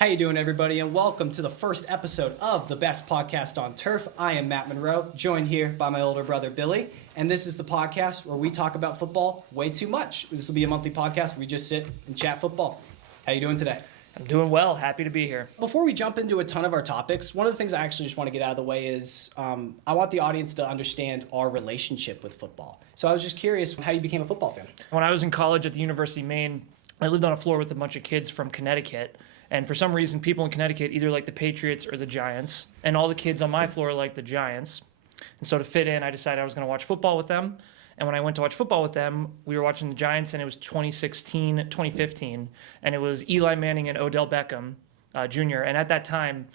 How you doing, everybody, and welcome to the first episode of the best podcast on turf. I am Matt Monroe, joined here by my older brother Billy, and this is the podcast where we talk about football way too much. This will be a monthly podcast where we just sit and chat football. How you doing today? I'm doing well. Happy to be here. Before we jump into a ton of our topics, one of the things I actually just want to get out of the way is I want the audience to understand our relationship with football. So I was just curious how you became a football fan. When I was in college at the University of Maine, I lived on a floor with a bunch of kids from Connecticut. And for some reason, people in Connecticut either like the Patriots or the Giants. And all the kids on my floor like the Giants. And so to fit in, I decided I was going to watch football with them. And when I went to watch football with them, we were watching the Giants, and it was 2015. And it was Eli Manning and Odell Beckham Jr. And at that time,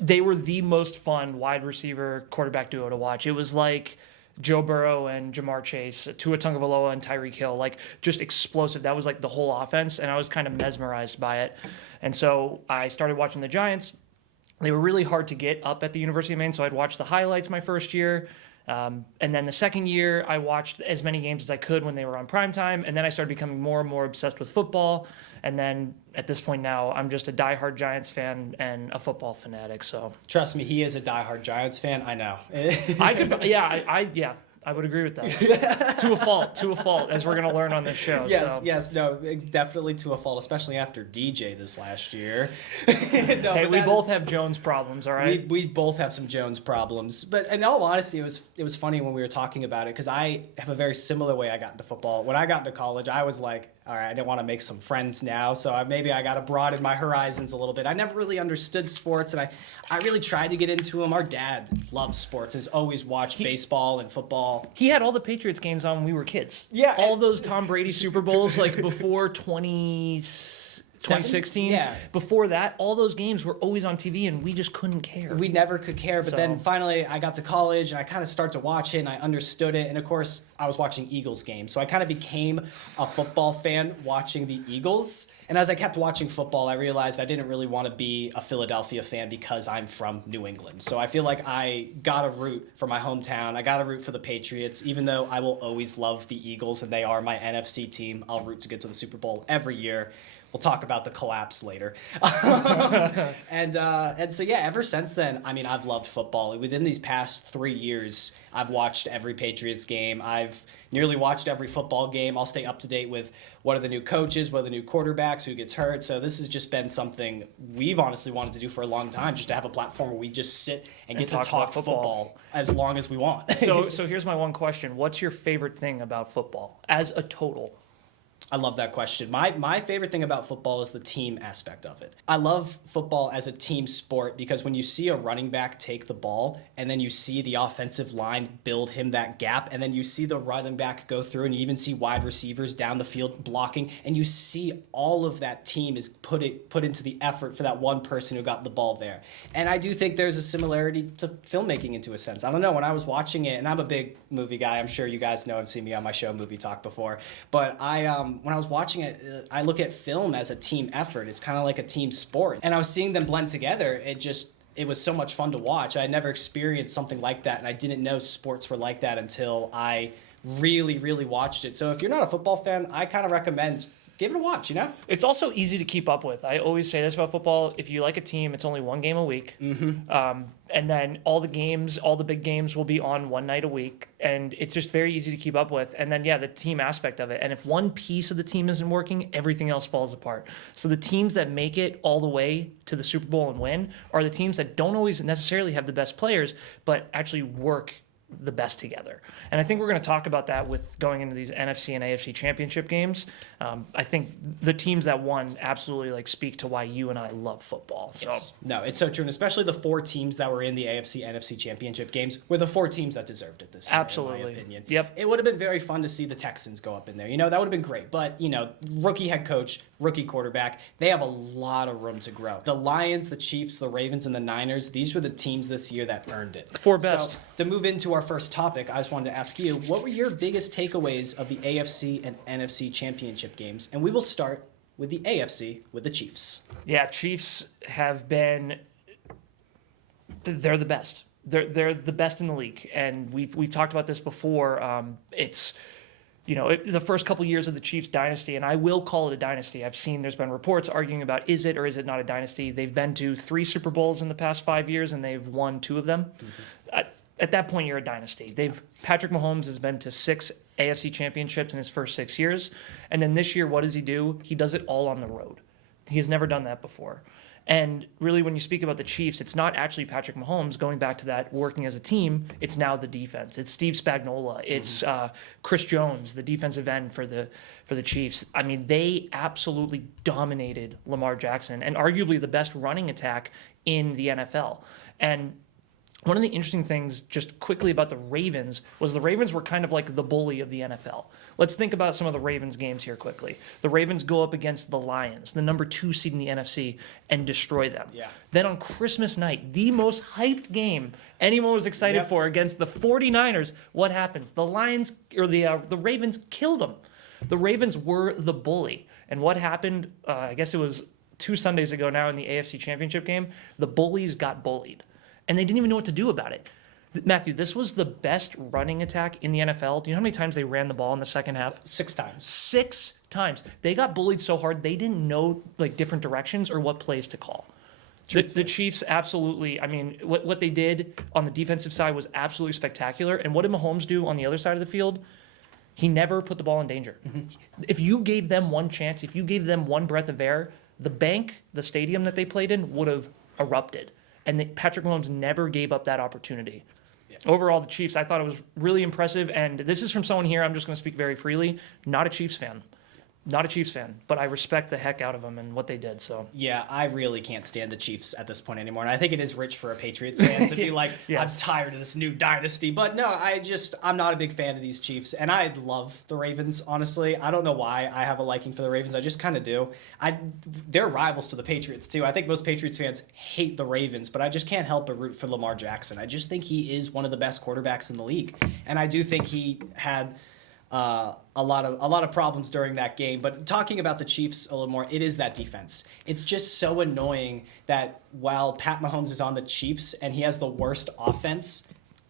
they were the most fun wide receiver quarterback duo to watch. It was like Joe Burrow and Jamar Chase, Tua Tagovailoa and Tyreek Hill, like just explosive. That was like the whole offense, and I was kind of mesmerized by it. And so I started watching the Giants. They were really hard to get up at the University of Maine, so I'd watch the highlights my first year. And then the second year, I watched as many games as I could when they were on primetime, and then I started becoming more and more obsessed with football. And then at this point now, I'm just a diehard Giants fan and a football fanatic. So Trust me, he is a diehard Giants fan. I know. I would agree with that. To a fault, as we're going to learn on this show. Yes, no, definitely to a fault, especially after DJ this last year. Hey, we both have Jones problems, all right? We both have some Jones problems. But in all honesty, it was funny when we were talking about it because I have a very similar way I got into football. When I got into college, I was like, all right, I didn't want to make some friends now, so maybe I got to broaden my horizons a little bit. I never really understood sports, and I really tried to get into them. Our dad loves sports, has always watched baseball and football. He had all the Patriots games on when we were kids. Yeah. All those Tom Brady Super Bowls, like before 2016. Yeah. Before that, all those games were always on TV, and we just couldn't care. We never could care, but then finally I got to college, and I kind of started to watch it, and I understood it, and of course, I was watching Eagles games, so I kind of became a football fan watching the Eagles. And as I kept watching football, I realized I didn't really want to be a Philadelphia fan because I'm from New England. So I feel like I got to root for my hometown. I got to root for the Patriots, even though I will always love the Eagles and they are my NFC team. I'll root to get to the Super Bowl every year. We'll talk about the collapse later. And so, yeah, ever since then, I mean, I've loved football. Within these past 3 years, I've watched every Patriots game. I've nearly watched every football game. I'll stay up to date with what are the new coaches, what are the new quarterbacks, who gets hurt. So this has just been something we've honestly wanted to do for a long time, just to have a platform where we just sit and get to talk football as long as we want. So here's my one question. What's your favorite thing about football as a total? I love that question. My favorite thing about football is the team aspect of it. I love football as a team sport because when you see a running back take the ball and then you see the offensive line build him that gap and then you see the running back go through and you even see wide receivers down the field blocking and you see all of that team is put into the effort for that one person who got the ball there. And I do think there's a similarity to filmmaking into a sense. I don't know, when I was watching it, and I'm a big movie guy, I'm sure you guys know, have seen me on my show Movie Talk before, but when I was watching it, I look at film as a team effort. It's kind of like a team sport. And I was seeing them blend together. It was so much fun to watch. I had never experienced something like that, and I didn't know sports were like that until I really, really watched it. So if you're not a football fan, I kind of recommend give it a watch, you know? It's also easy to keep up with. I always say this about football. If you like a team, it's only one game a week. Mm-hmm. And then all the big games will be on one night a week. And it's just very easy to keep up with. And then, the team aspect of it. And if one piece of the team isn't working, everything else falls apart. So the teams that make it all the way to the Super Bowl and win are the teams that don't always necessarily have the best players, but actually work the best together. And I think we're going to talk about that with going into these NFC and AFC championship games. I think the teams that won absolutely speak to why you and I love football. So. Yes. No, it's so true. And especially the 4 teams that were in the AFC NFC championship games were the 4 teams that deserved it this year, absolutely. In my opinion. Yep. It would have been very fun to see the Texans go up in there. That would have been great. But, rookie head coach, rookie quarterback, they have a lot of room to grow. The Lions, the Chiefs, the Ravens, and the Niners, these were the teams this year that earned it. 4 best. So, to move into our first topic, I just wanted to ask you, what were your biggest takeaways of the AFC and NFC championship games? And we will start with the AFC with the Chiefs. Yeah, Chiefs have been they're the best. They're the best in the league, and we've talked about this before. It's the first couple years of the Chiefs dynasty, and I will call it a dynasty. I've seen there's been reports arguing about is it or is it not a dynasty. They've been to 3 Super Bowls in the past 5 years, and they've won 2 of them. At that point, you're a dynasty. Patrick Mahomes has been to 6 AFC championships in his first 6 years, and then this year, what does he do? He does it all on the road. He has never done that before. And really, when you speak about the Chiefs, it's not actually Patrick Mahomes going back to that working as a team. It's now the defense. It's Steve Spagnuolo. It's Chris Jones, the defensive end for the Chiefs. I mean, they absolutely dominated Lamar Jackson and arguably the best running attack in the NFL. And one of the interesting things, just quickly about the Ravens, was the Ravens were kind of like the bully of the NFL. Let's think about some of the Ravens games here quickly. The Ravens go up against the Lions, the number 2 seed in the NFC, and destroy them. Yeah. Then on Christmas night, the most hyped game anyone was excited for against the 49ers, what happens? The Lions, or the Ravens killed them. The Ravens were the bully. And what happened, I guess it was 2 Sundays ago now in the AFC Championship game, the bullies got bullied. And they didn't even know what to do about it. Matthew, this was the best running attack in the NFL. Do you know how many times they ran the ball in the second half? 6 times. 6 times. They got bullied so hard they didn't know different directions or what plays to call. The Chiefs absolutely, I mean, what they did on the defensive side was absolutely spectacular. And what did Mahomes do on the other side of the field? He never put the ball in danger. If you gave them one chance, if you gave them one breath of air, the stadium that they played in would have erupted. And Patrick Mahomes never gave up that opportunity. Yeah. Overall, the Chiefs, I thought it was really impressive. And this is from someone here, I'm just going to speak very freely, not a Chiefs fan. Not a Chiefs fan, but I respect the heck out of them and what they did. So yeah, I really can't stand the Chiefs at this point anymore. And I think it is rich for a Patriots fan to be like, yes, I'm tired of this new dynasty. But no, I'm not a big fan of these Chiefs. And I love the Ravens, honestly. I don't know why I have a liking for the Ravens. I just kind of do. They're rivals to the Patriots, too. I think most Patriots fans hate the Ravens, but I just can't help but root for Lamar Jackson. I just think he is one of the best quarterbacks in the league. And I do think he had a lot of problems during that game. But talking about the Chiefs a little more, it is that defense. It's just so annoying that while Pat Mahomes is on the Chiefs and he has the worst offense,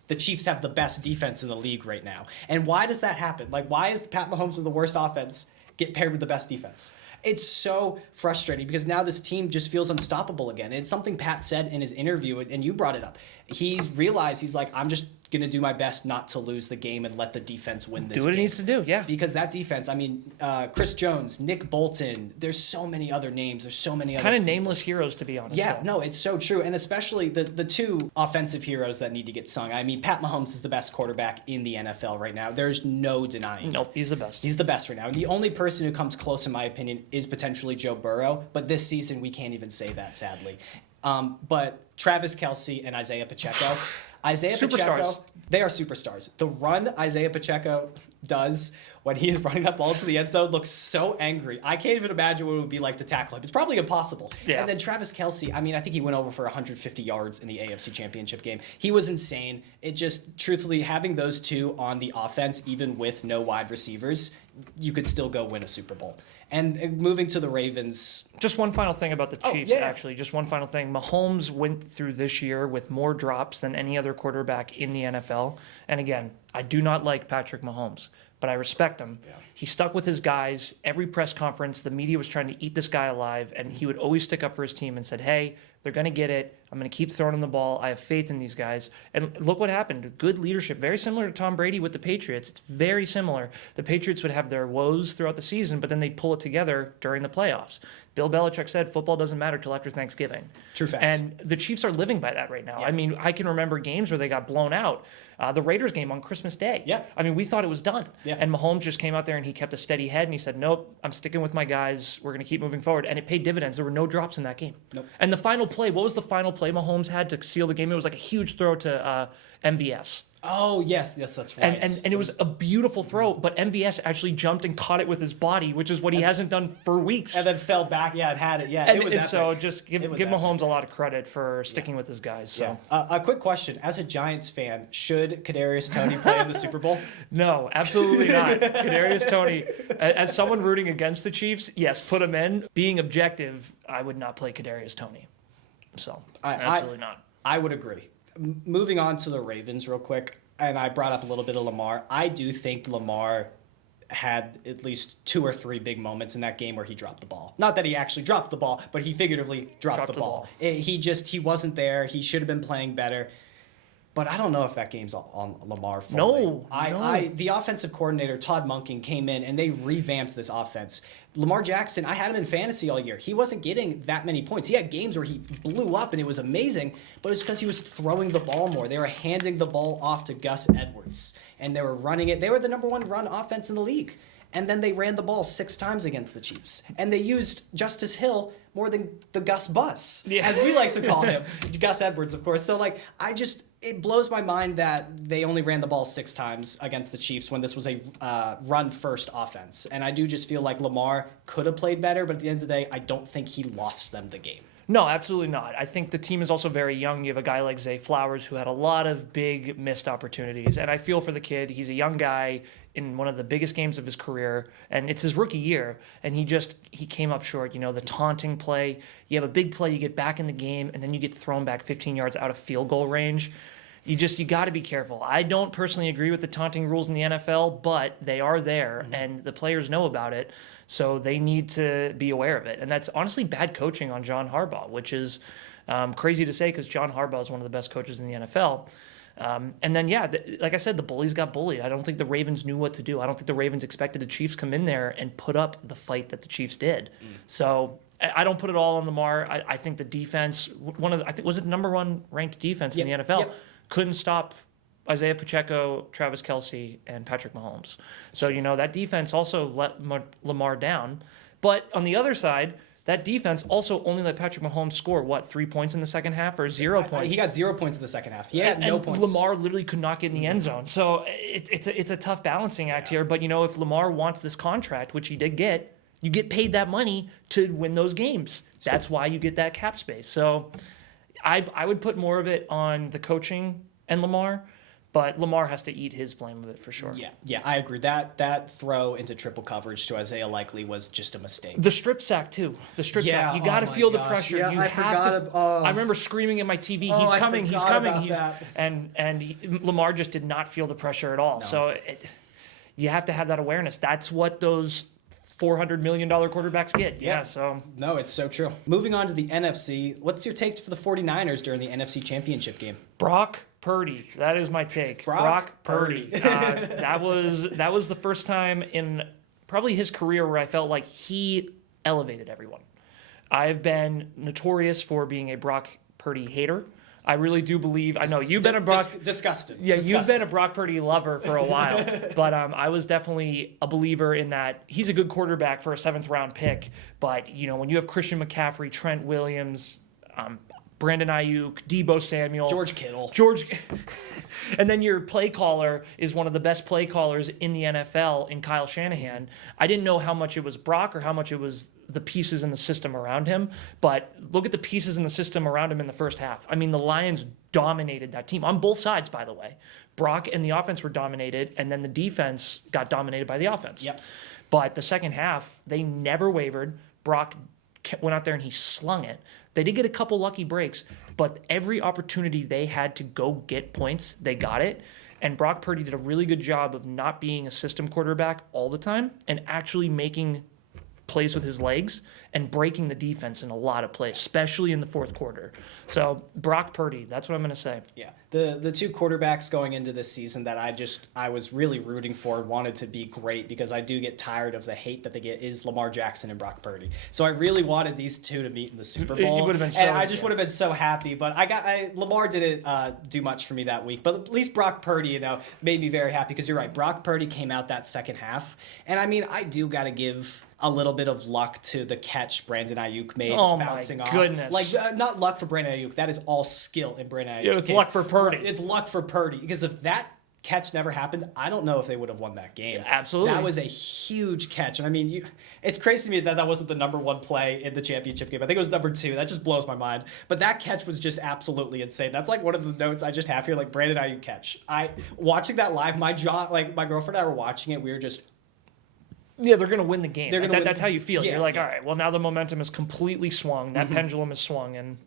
the Chiefs have the best defense in the league right now. And why does that happen? Why is Pat Mahomes with the worst offense get paired with the best defense? It's so frustrating because now this team just feels unstoppable again. It's something Pat said in his interview, and you brought it up. He's realized, he's like, I'm just going to do my best not to lose the game and let the defense win this game. Do what it needs to do, yeah. Because that defense, I mean, Chris Jones, Nick Bolton, there's so many other names. There's so many other kind of nameless heroes, to be honest. Yeah, though. no, it's so true. And especially the 2 offensive heroes that need to get sung. I mean, Pat Mahomes is the best quarterback in the NFL right now. There's no denying Nope, he's the best. He's the best right now. And the only person who comes close, in my opinion, is potentially Joe Burrow. But this season, we can't even say that, sadly. But Travis Kelce and Isaiah Pacheco. Pacheco, they are superstars. The run Isaiah Pacheco does when he's running that ball to the end zone looks so angry. I can't even imagine what it would be like to tackle him. It's probably impossible. Yeah. And then Travis Kelce, I mean, I think he went over for 150 yards in the AFC Championship game. He was insane. It just, truthfully, having those 2 on the offense, even with no wide receivers, you could still go win a Super Bowl. And moving to the Ravens. Just one final thing about the Chiefs, actually. Just one final thing. Mahomes went through this year with more drops than any other quarterback in the NFL. And again, I do not like Patrick Mahomes, but I respect him. Yeah. He stuck with his guys. Every press conference, the media was trying to eat this guy alive, and he would always stick up for his team and said, hey, they're going to get it. I'm going to keep throwing them the ball. I have faith in these guys. And look what happened. Good leadership. Very similar to Tom Brady with the Patriots. It's very similar. The Patriots would have their woes throughout the season, but then they'd pull it together during the playoffs. Bill Belichick said football doesn't matter till after Thanksgiving. True fact. And the Chiefs are living by that right now. Yeah. I mean, I can remember games where they got blown out. The Raiders game on Christmas Day. Yeah. I mean, we thought it was done. Yeah. And Mahomes just came out there and he kept a steady head and he said, nope, I'm sticking with my guys. We're going to keep moving forward. And it paid dividends. There were no drops in that game. Nope. And the final play, what was the final play Mahomes had to seal the game? It was like a huge throw to MVS. Oh, yes, that's right. And it was a beautiful throw, but MVS actually jumped and caught it with his body, which is what he hasn't done for weeks. And then fell back. Yeah, it had it. Yeah, and, it was epic. So just give Mahomes a lot lot of credit for sticking with his guys. So a quick question: as a Giants fan, should Kadarius Toney play in the Super Bowl? No, absolutely not. Kadarius Toney, as someone rooting against the Chiefs, yes, put him in. Being objective, I would not play Kadarius Toney. So absolutely not. I would agree. Moving on to the Ravens real quick, and I brought up a little bit of Lamar. I do think Lamar had at least 2 or 3 big moments in that game where he dropped the ball. Not that he actually dropped the ball, but he figuratively dropped the ball. He wasn't there. He should have been playing better. But I don't know if that game's on Lamar fully. No. The offensive coordinator, Todd Monken, came in and they revamped this offense. Lamar Jackson, I had him in fantasy all year. He wasn't getting that many points. He had games where he blew up and it was amazing, but it's because he was throwing the ball more. They were handing the ball off to Gus Edwards, and they were running it. They were the number 1 run offense in the league. And then they ran the ball 6 times against the Chiefs. And they used Justice Hill more than the Gus Bus, as we like to call him. Gus Edwards, of course. So, it blows my mind that they only ran the ball 6 times against the Chiefs when this was a run-first offense. And I do just feel like Lamar could have played better, but at the end of the day, I don't think he lost them the game. No, absolutely not. I think the team is also very young. You have a guy like Zay Flowers who had a lot of big missed opportunities. And I feel for the kid. He's a young guy in one of the biggest games of his career, and it's his rookie year, and he came up short. The taunting play. You have a big play, you get back in the game, and then you get thrown back 15 yards out of field goal range. You got to be careful. I don't personally agree with the taunting rules in the NFL, but they are there, and the players know about it. So they need to be aware of it. And that's honestly bad coaching on John Harbaugh, which is crazy to say because John Harbaugh is one of the best coaches in the NFL. And then, like I said, the bullies got bullied. I don't think the Ravens knew what to do. I don't think the Ravens expected the Chiefs come in there and put up the fight that the Chiefs did. So I don't put it all on Lamar. I think the defense, was it the number 1 ranked defense in the NFL, couldn't stop Isaiah Pacheco, Travis Kelce, and Patrick Mahomes. So, that defense also let Lamar down. But on the other side, that defense also only let Patrick Mahomes score, 3 points in the second half or 0 points? He got 0 points in the second half. He had no points. Lamar literally could not get in the end zone. So it's a tough balancing act here. But, if Lamar wants this contract, which he did get, you get paid that money to win those games. That's why you get that cap space. So I would put more of it on the coaching and Lamar. But Lamar has to eat his blame of it for sure. Yeah, I agree. That throw into triple coverage to Isaiah Likely was just a mistake. The strip sack too. The strip sack. You got to feel the pressure. Yeah, you have to. I remember screaming at my TV, "He's coming! He's coming!" Lamar just did not feel the pressure at all. No. So you have to have that awareness. That's what those $400 million quarterbacks get. Yep. Yeah, so. No, it's so true. Moving on to the NFC, what's your take for the 49ers during the NFC Championship game? Brock Purdy. That is my take. Brock Purdy. That was the first time in probably his career where I felt like he elevated everyone. I've been notorious for being a Brock Purdy hater. I really do believe. I know you've been a Brock. Disgusted. Yeah, you've been a Brock Purdy lover for a while, but I was definitely a believer in that. He's a good quarterback for a 7th round pick, but when you have Christian McCaffrey, Trent Williams, Brandon Ayuk, Deebo Samuel, George Kittle, and then your play caller is one of the best play callers in the NFL in Kyle Shanahan. I didn't know how much it was Brock or how much it was the pieces in the system around him, but look at the pieces in the system around him in the first half. I mean, the Lions dominated that team on both sides, by the way. Brock and the offense were dominated, and then the defense got dominated by the offense. Yep. But the second half, they never wavered. Brock went out there and he slung it. They did get a couple lucky breaks, but every opportunity they had to go get points, they got it. And Brock Purdy did a really good job of not being a system quarterback all the time and actually making plays with his legs and breaking the defense in a lot of plays, especially in the fourth quarter. So Brock Purdy, that's what I'm going to say. Yeah, the 2 quarterbacks going into this season that I was really rooting for and wanted to be great because I do get tired of the hate that they get is Lamar Jackson and Brock Purdy. So I really wanted these 2 to meet in the Super Bowl. Would have been so and I just would have been so happy. But Lamar didn't do much for me that week. But at least Brock Purdy, made me very happy because you're right. Brock Purdy came out that second half, and I mean I do got to give a little bit of luck to the catch Brandon Ayuk made bouncing off. Oh, my goodness. Not luck for Brandon Ayuk. That is all skill in Brandon Ayuk's case. Luck for Purdy. It's luck for Purdy. Because if that catch never happened, I don't know if they would have won that game. Yeah, absolutely. That was a huge catch. And I mean, it's crazy to me that wasn't the number 1 play in the championship game. I think it was number 2. That just blows my mind. But that catch was just absolutely insane. That's like one of the notes I just have here, like Brandon Ayuk catch. Watching that live, my girlfriend and I were watching it. We were just... Yeah, they're going to win the game. That's how you feel. Yeah, You're like, all right, well, now the momentum is completely swung. That pendulum is swung. And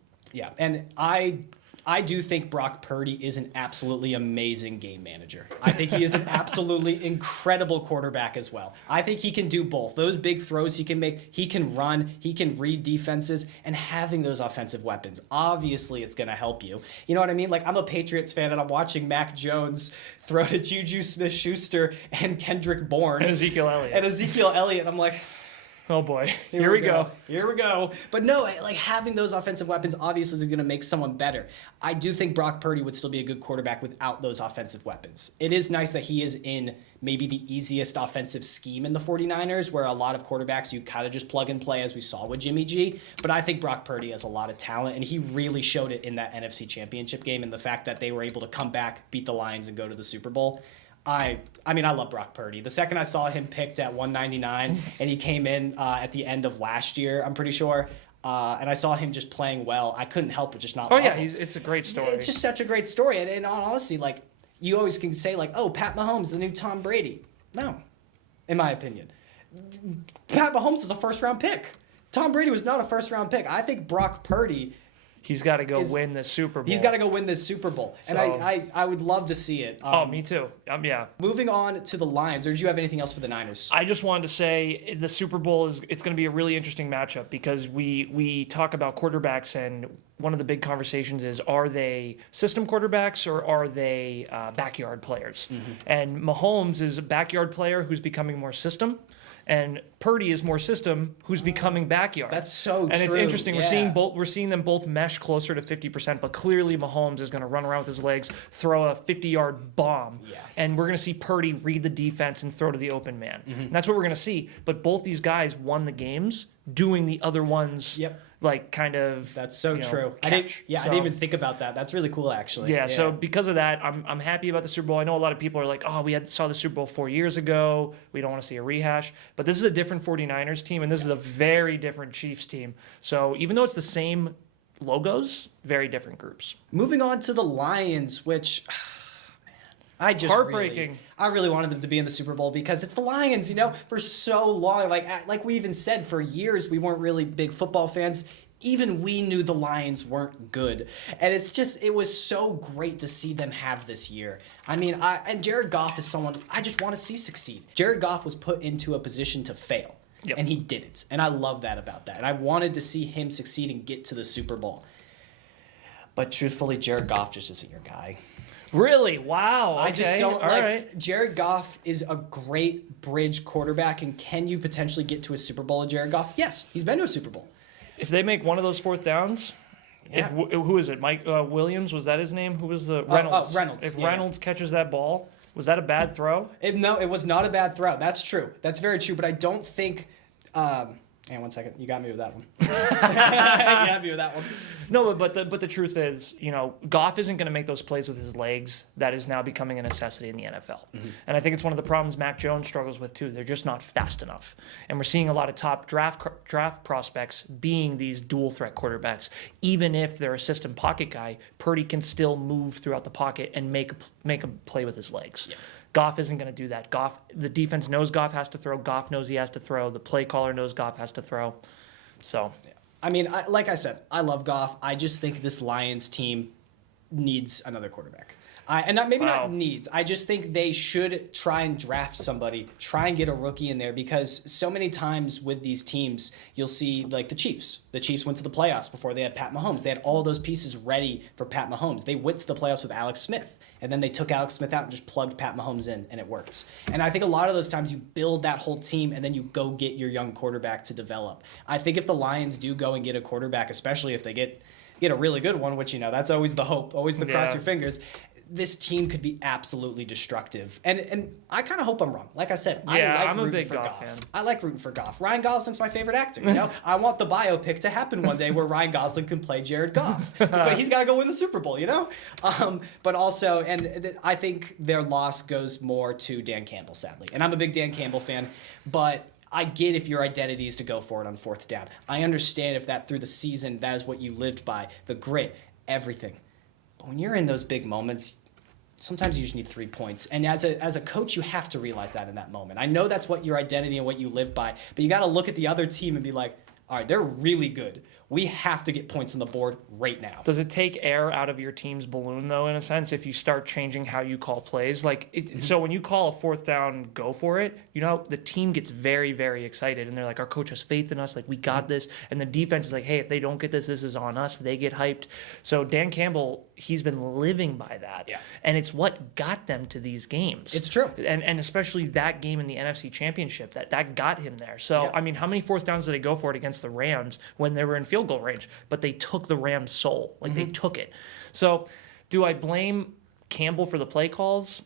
I I do think Brock Purdy is an absolutely amazing game manager. I think he is an absolutely incredible quarterback as well. I think he can do both. Those big throws he can make, he can run, he can read defenses, and having those offensive weapons, obviously it's going to help you. You know what I mean? Like, I'm a Patriots fan, and I'm watching Mac Jones throw to Juju Smith-Schuster and Kendrick Bourne. And Ezekiel Elliott. And Ezekiel Elliott. I'm like... Oh boy, here we go. Here we go. But no, like having those offensive weapons obviously is going to make someone better. I do think Brock Purdy would still be a good quarterback without those offensive weapons. It is nice that he is in maybe the easiest offensive scheme in the 49ers, where a lot of quarterbacks you kind of just plug and play, as we saw with Jimmy G. But I think Brock Purdy has a lot of talent, and he really showed it in that NFC Championship game, and the fact that they were able to come back, beat the Lions, and go to the Super Bowl. I mean, I love Brock Purdy. The second I saw him picked at 199, and he came in at the end of last year, I'm pretty sure, and I saw him just playing well, I couldn't help but just not love him. It's a great story. It's just such a great story. And in all honesty, like, you always can say, like, oh, Pat Mahomes, the new Tom Brady. No, in my opinion. Pat Mahomes is a first-round pick. Tom Brady was not a first-round pick. I think Brock Purdy... He's got to go win the Super Bowl. He's got to go win this Super Bowl. And I would love to see it. Me too. Yeah. Moving on to the Lions, or did you have anything else for the Niners? I just wanted to say the Super Bowl it's going to be a really interesting matchup because we talk about quarterbacks, and one of the big conversations is, are they system quarterbacks or are they backyard players? Mm-hmm. And Mahomes is a backyard player who's becoming more system. And Purdy is more system, who's becoming backyard. That's so true. And it's interesting. Yeah. We're seeing them both mesh closer to 50%, but clearly Mahomes is going to run around with his legs, throw a 50-yard bomb, and we're going to see Purdy read the defense and throw to the open man. Mm-hmm. And that's what we're going to see. But both these guys won the games doing the other ones. Yep. Like, kind of. That's so true. I didn't even think about that. That's really cool, actually. Yeah. So because of that, I'm happy about the Super Bowl. I know a lot of people are like, oh, we saw the Super Bowl 4 years ago. We don't want to see a rehash. But this is a different 49ers team, and this is a very different Chiefs team. So even though it's the same logos, very different groups. Moving on to the Lions, which... I really wanted them to be in the Super Bowl because it's the Lions, you know, for so long. Like we even said, for years, we weren't really big football fans. Even we knew the Lions weren't good. And it was so great to see them have this year. I mean, and Jared Goff is someone I just want to see succeed. Jared Goff was put into a position to fail, and he didn't. And I love that about that. And I wanted to see him succeed and get to the Super Bowl. But truthfully, Jared Goff just isn't your guy. Really? Wow. Okay. I just don't All like right. Jared Goff is a great bridge quarterback, and can you potentially get to a Super Bowl with Jared Goff? Yes, he's been to a Super Bowl. If they make one of those fourth downs, who is it? Mike Williams, was that his name? Who was the Reynolds? Reynolds. If Reynolds catches that ball, was that a bad throw? No, it was not a bad throw. That's true. That's very true. But I don't think. Hang on 1 second. You got me with that one. You got me with that one. No, but the truth is, you know, Goff isn't going to make those plays with his legs. That is now becoming a necessity in the NFL. Mm-hmm. And I think it's one of the problems Mac Jones struggles with too. They're just not fast enough. And we're seeing a lot of top draft prospects being these dual threat quarterbacks. Even if they're a system pocket guy, Purdy can still move throughout the pocket and make a play with his legs. Yeah. Goff isn't going to do that. The defense knows Goff has to throw. Goff knows he has to throw. The play caller knows Goff has to throw. So, I mean, like I said, I love Goff. I just think this Lions team needs another quarterback. Not needs. I just think they should try and draft somebody, try and get a rookie in there, because so many times with these teams, you'll see like the Chiefs. The Chiefs went to the playoffs before they had Pat Mahomes. They had all those pieces ready for Pat Mahomes. They went to the playoffs with Alex Smith. And then they took Alex Smith out and just plugged Pat Mahomes in, and it worked. And I think a lot of those times you build that whole team, and then you go get your young quarterback to develop. I think if the Lions do go and get a quarterback, especially if they get a really good one, which, you know, that's always the hope, always the cross your fingers, this team could be absolutely destructive. And I kind of hope I'm wrong. Like I said, I'm a big Goff fan. I like rooting for Goff. Ryan Gosling's my favorite actor. You know, I want the biopic to happen one day where Ryan Gosling can play Jared Goff, but he's got to go win the Super Bowl. You know, but also, I think their loss goes more to Dan Campbell, sadly. And I'm a big Dan Campbell fan, but I get if your identity is to go for it on fourth down. I understand if that through the season that is what you lived by, the grit, everything. But when you're in those big moments, sometimes you just need 3 points. And as a coach, you have to realize that in that moment. I know that's what your identity and what you live by, but you got to look at the other team and be like, all right, they're really good. We have to get points on the board right now. Does it take air out of your team's balloon, though, in a sense, if you start changing how you call plays? So when you call a fourth down, go for it, the team gets very, very excited. And they're like, our coach has faith in us. Like, we got this. And the defense is like, hey, if they don't get this, this is on us. They get hyped. So Dan Campbell, he's been living by that. Yeah. And it's what got them to these games. It's true. And especially that game in the NFC Championship, that got him there. So, Yeah. I mean, how many fourth downs did they go for it against the Rams when they were in field goal range? But they took the Rams' soul. Like, they took it. So, do I blame Campbell for the play calls?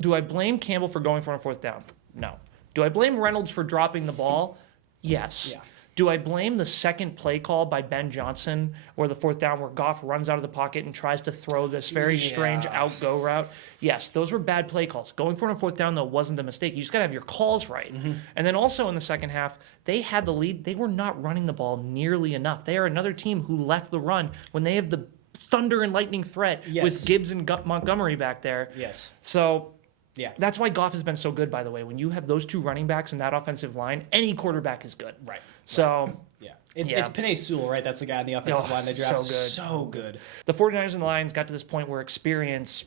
Do I blame Campbell for going for a fourth down? No. Do I blame Reynolds for dropping the ball? Yes. Yeah. Do I blame the second play call by Ben Johnson, or the fourth down where Goff runs out of the pocket and tries to throw this very strange out-go route? Yes, those were bad play calls. Going for it on fourth down, though, wasn't the mistake. You just got to have your calls right. And then also in the second half, they had the lead. They were not running the ball nearly enough. They are another team who left the run when they have the thunder and lightning threat with Gibbs and Montgomery back there. Yes. So... yeah. That's why Goff has been so good, by the way. When you have those two running backs in that offensive line, any quarterback is good. Right. So, Yeah. It's Penei Sewell, right? That's the guy on the offensive line they drafted. so good. So good. the 49ers and the Lions got to this point where experience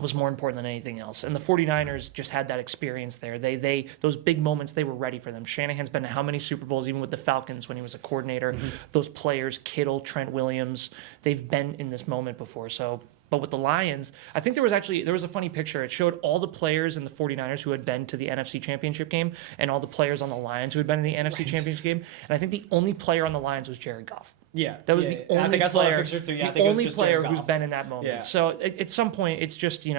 was more important than anything else. And the 49ers just had that experience there. They those big moments, they were ready for them. Shanahan's been to how many Super Bowls, even with the Falcons when he was a coordinator. Those players, Kittle, Trent Williams, they've been in this moment before. So... but with the Lions, I think there was a funny picture. It showed all the players in the 49ers who had been to the NFC Championship game and all the players on the Lions who had been in the NFC Championship game. And I think the only player on the Lions was Jared Goff. Yeah. That was the only I think I saw that player, picture too. Yeah, I the think it was only just player Jared who's Goff. been in that moment. Yeah. So at some point, it's just, you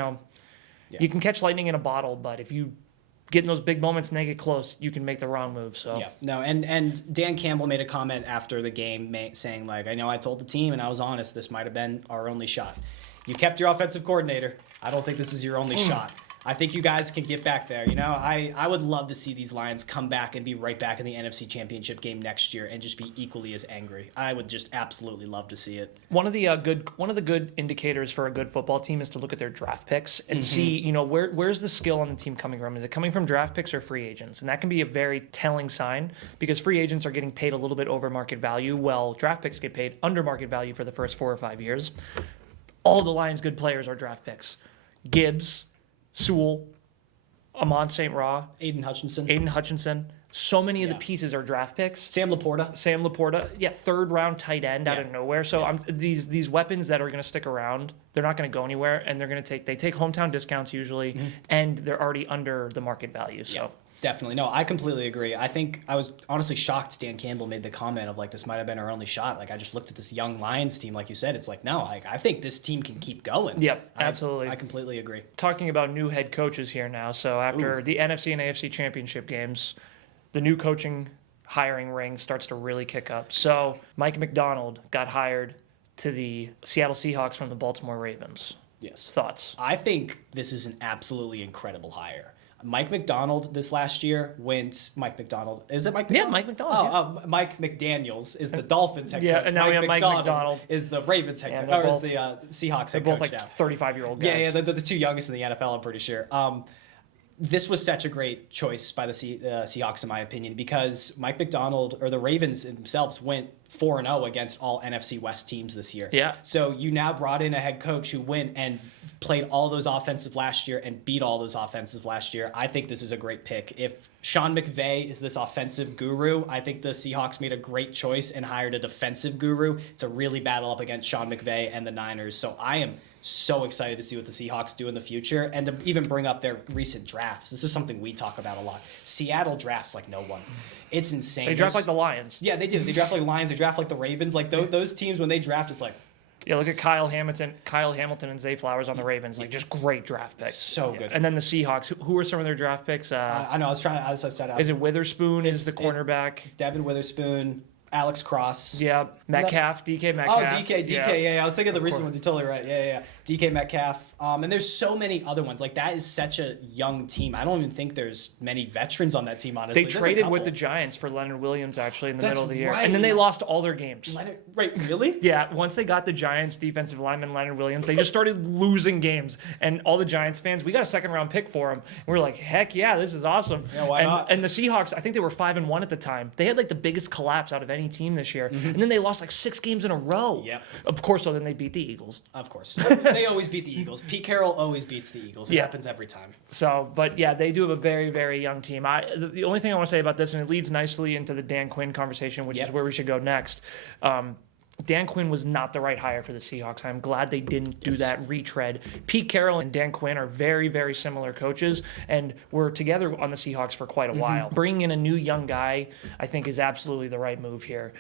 can catch lightning in a bottle, but if you get in those big moments and they get close, you can make the wrong move. So Yeah, no, and Dan Campbell made a comment after the game saying, like, I know I told the team and I was honest, this might have been our only shot. You kept your offensive coordinator. I don't think this is your only shot. I think you guys can get back there. I would love to see these Lions come back and be right back in the NFC Championship game next year and just be equally as angry. I would just absolutely love to see it. one of the good indicators for a good football team is to look at their draft picks and see, where's the skill on the team coming from? Is it coming from draft picks or free agents? And that can be a very telling sign because free agents are getting paid a little bit over market value, while draft picks get paid under market value for the first 4 or 5 years. All the Lions' good players are draft picks. Gibbs, Sewell, Amon St. Ra, Aiden Hutchinson. So many of the pieces are draft picks. Sam Laporta. Yeah, third-round tight end out of nowhere. So these weapons that are going to stick around, they're not going to go anywhere, and they take hometown discounts usually, and they're already under the market value. So. Yeah. Definitely. No, I completely agree. I think I was honestly shocked Dan Campbell made the comment of, like, this might have been our only shot. Like, I just looked at this young Lions team, like you said. It's like, no, I think this team can keep going. Yep, absolutely. I completely agree. Talking about new head coaches here now. So after the NFC and AFC championship games, the new coaching hiring ring starts to really kick up. So Mike McDonald got hired to the Seattle Seahawks from the Baltimore Ravens. Yes. Thoughts? I think this is an absolutely incredible hire. Mike McDonald this last year went. Mike McDonald. Is it Mike McDonald? Yeah, Mike McDonald. Mike McDaniels is the Dolphins head coach. Yeah, and now we have Mike McDonald. Is the Ravens head coach. they're Or is both- the Seahawks head Both coach like now. 35-year-old guys. Yeah, they're the two youngest in the NFL, I'm pretty sure. This was such a great choice by the Seahawks, in my opinion, because Mike McDonald, or the Ravens themselves, went 4-0 against all NFC West teams this year. Yeah. So you now brought in a head coach who went and played all those offensive last year and beat all those offensive last year. I think this is a great pick. If Sean McVay is this offensive guru, I think the Seahawks made a great choice and hired a defensive guru to really battle up against Sean McVay and the Niners. So I am so excited to see what the Seahawks do in the future and to even bring up their recent drafts. This is something we talk about a lot. Seattle drafts like no one. It's insane. They draft like the Lions. Yeah, they do. They draft like Lions. They draft like the Ravens. Like those teams, when they draft, it's like Yeah, look at Kyle Hamilton and Zay Flowers on the Ravens. Like, just great draft picks. So good. And then the Seahawks. Who are some of their draft picks? I know. I was trying to, as I said, Is it Witherspoon? Is the cornerback? Devin Witherspoon, Alex Cross. Yeah, Metcalf, DK Metcalf. Oh, DK, yeah. I was thinking of the recent ones. You're totally right. Yeah. DK Metcalf. And there's so many other ones. Like, that is such a young team. I don't even think there's many veterans on that team, honestly. They traded with the Giants for Leonard Williams, actually, in the middle of the year. right. And then they lost all their games. Right, really? Yeah, once they got the Giants defensive lineman Leonard Williams, they just started losing games. And all the Giants fans, we got a second-round pick for him. And we're like, heck yeah, this is awesome. Yeah, why not? And the Seahawks, I think they were 5-1 at the time. They had like the biggest collapse out of any any team this year. And then they lost like 6 games in a row. Yep. Of course, though, then they beat the Eagles. Of course. They always beat the Eagles. Pete Carroll always beats the Eagles. It happens every time. So, but yeah, they do have a very, very young team. The only thing I want to say about this, and it leads nicely into the Dan Quinn conversation, which is where we should go next. Dan Quinn was not the right hire for the Seahawks. I'm glad they didn't do that retread. Pete Carroll and Dan Quinn are very, very similar coaches, and were together on the Seahawks for quite a while. Bringing in a new young guy, I think, is absolutely the right move here.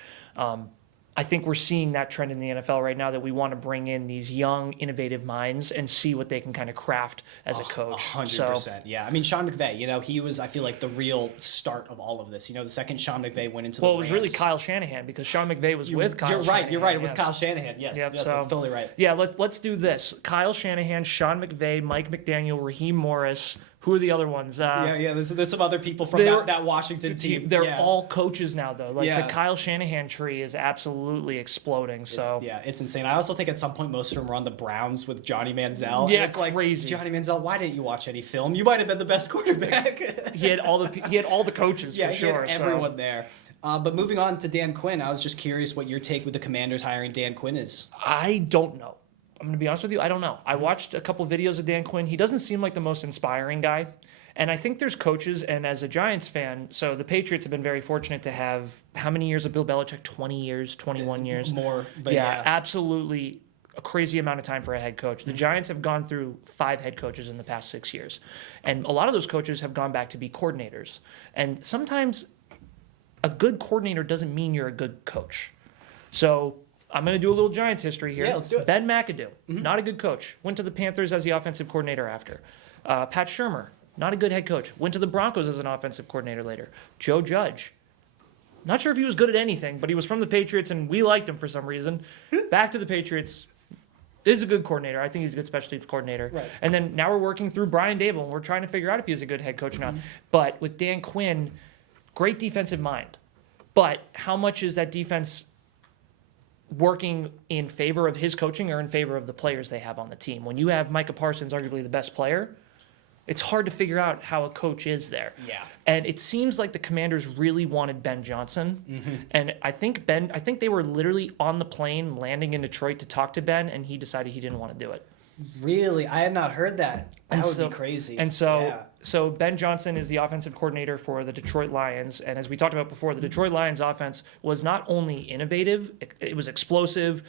I think we're seeing that trend in the NFL right now, that we want to bring in these young, innovative minds and see what they can kind of craft as a coach. 100%. Yeah. I mean, Sean McVay, he was, I feel like, the real start of all of this. The second Sean McVay went into the Well, it was really Rams. Kyle Shanahan, because Sean McVay was with Kyle Shanahan. You're right. It was yes. Kyle Shanahan. Yes. Yep, Yes, so- that's totally right. Yeah, let's do this. Kyle Shanahan, Sean McVay, Mike McDaniel, Raheem Morris. Who are the other ones? Yeah. There's some other people from that Washington team. They're all coaches now, though. Like, Yeah. the Kyle Shanahan tree is absolutely exploding. So Yeah, it's insane. I also think at some point most of them were on the Browns with Johnny Manziel. Yeah, and it's like, crazy. Johnny Manziel, why didn't you watch any film? You might have been the best quarterback. he had all the coaches Yeah, for he sure. had everyone there. But moving on to Dan Quinn, I was just curious what your take with the Commanders hiring Dan Quinn is. I don't know. I'm going to be honest with you. I don't know. I watched a couple videos of Dan Quinn. He doesn't seem like the most inspiring guy. And I think there's coaches, and as a Giants fan, so the Patriots have been very fortunate to have how many years of Bill Belichick? 20 years, 21 years? More, but Yeah, absolutely a crazy amount of time for a head coach. The Giants have gone through 5 head coaches in the past 6 years. And a lot of those coaches have gone back to be coordinators. And sometimes a good coordinator doesn't mean you're a good coach. So I'm going to do a little Giants history here. Yeah, let's do it. Ben McAdoo, not a good coach. Went to the Panthers as the offensive coordinator after. Pat Shurmur, not a good head coach. Went to the Broncos as an offensive coordinator later. Joe Judge, not sure if he was good at anything, but he was from the Patriots, and we liked him for some reason. Back to the Patriots. Is a good coordinator. I think he's a good special teams coordinator. Right. And then now we're working through Brian Dable, and we're trying to figure out if he's a good head coach or not. But with Dan Quinn, great defensive mind. But how much is that defense working in favor of his coaching or in favor of the players they have on the team? When you have Micah Parsons, arguably the best player, it's hard to figure out how a coach is there. Yeah. And it seems like the Commanders really wanted Ben Johnson. And I think they were literally on the plane landing in Detroit to talk to Ben, and he decided he didn't want to do it. Really? I had not heard that. That And would so- be crazy. And so, Yeah. so Ben Johnson is the offensive coordinator for the Detroit Lions. And as we talked about before, the Detroit Lions offense was not only innovative, it was explosive,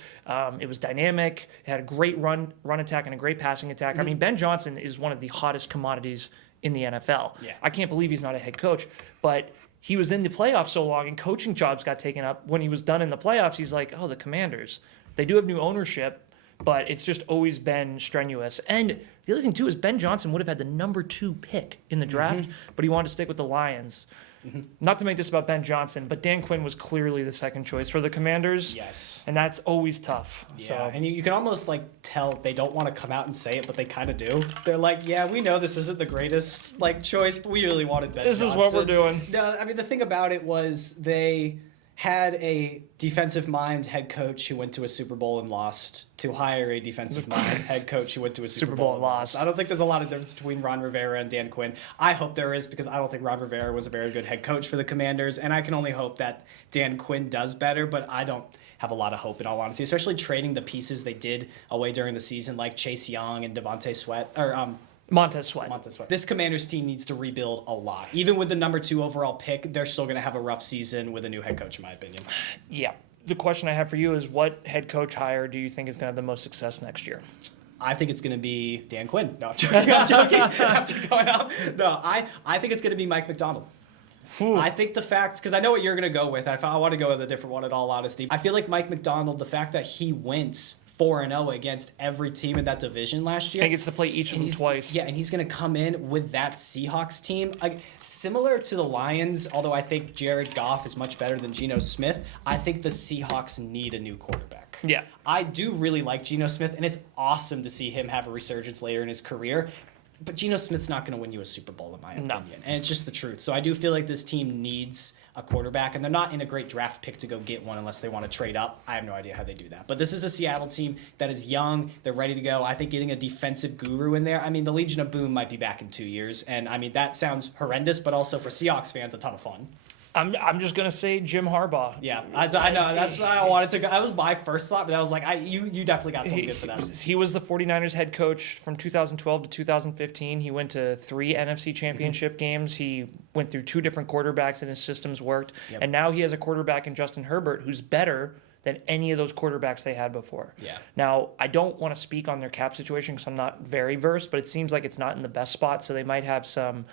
it was dynamic, it had a great run attack and a great passing attack. I mean, Ben Johnson is one of the hottest commodities in the NFL. Yeah. I can't believe he's not a head coach, but he was in the playoffs so long and coaching jobs got taken up. When he was done in the playoffs, he's like, oh, the Commanders, they do have new ownership, but it's just always been strenuous. And the other thing, too, is Ben Johnson would have had the number 2 pick in the draft, but he wanted to stick with the Lions. Not to make this about Ben Johnson, but Dan Quinn was clearly the second choice for the Commanders. Yes. And that's always tough. Yeah, So and you can almost tell they don't want to come out and say it, but they kind of do. They're like, yeah, we know this isn't the greatest choice, but we really wanted Ben this Johnson. is what we're doing. No, I mean the thing about it was they had a defensive mind head coach who went to a Super Bowl and lost to hire a defensive mind head coach who went to a Super Bowl and lost. I don't think there's a lot of difference between Ron Rivera and Dan Quinn. I hope there is, because I don't think Ron Rivera was a very good head coach for the Commanders, and I can only hope that Dan Quinn does better, but I don't have a lot of hope in all honesty, especially trading the pieces they did away during the season, like Chase Young and Devontae Sweat, or Montez Sweat. This Commanders team needs to rebuild a lot. Even with the number 2 overall pick, they're still going to have a rough season with a new head coach, in my opinion. Yeah. The question I have for you is, what head coach hire do you think is going to have the most success next year? I think it's going to be Dan Quinn. No, I'm joking. I'm joking. After going up. No, I think it's going to be Mike Macdonald. I think the fact, because I know what you're going to go with. I want to go with a different one in all honesty. I feel like Mike Macdonald, the fact that he went 4-0 against every team in that division last year. And gets to play each of them twice. Yeah, and he's going to come in with that Seahawks team. Similar to the Lions, although I think Jared Goff is much better than Geno Smith, I think the Seahawks need a new quarterback. Yeah. I do really like Geno Smith, and it's awesome to see him have a resurgence later in his career. But Geno Smith's not going to win you a Super Bowl, in my opinion. And it's just the truth. So I do feel like this team needs a quarterback, and they're not in a great draft pick to go get one unless they want to trade up. I have no idea how they do that. But this is a Seattle team that is young. They're ready to go. I think getting a defensive guru in there, I mean, the Legion of Boom might be back in 2 years. And, I mean, that sounds horrendous, but also for Seahawks fans, a ton of fun. I'm just gonna say Jim Harbaugh. Yeah, I know. That's what I wanted to go. That was my first thought, but I was like, you definitely got something good for that. He was the 49ers head coach from 2012 to 2015. He went to 3 NFC championship games. He went through 2 different quarterbacks and his systems worked. Yep. And now he has a quarterback in Justin Herbert who's better than any of those quarterbacks they had before. Yeah. Now, I don't want to speak on their cap situation because I'm not very versed, but it seems like it's not in the best spot, so they might have some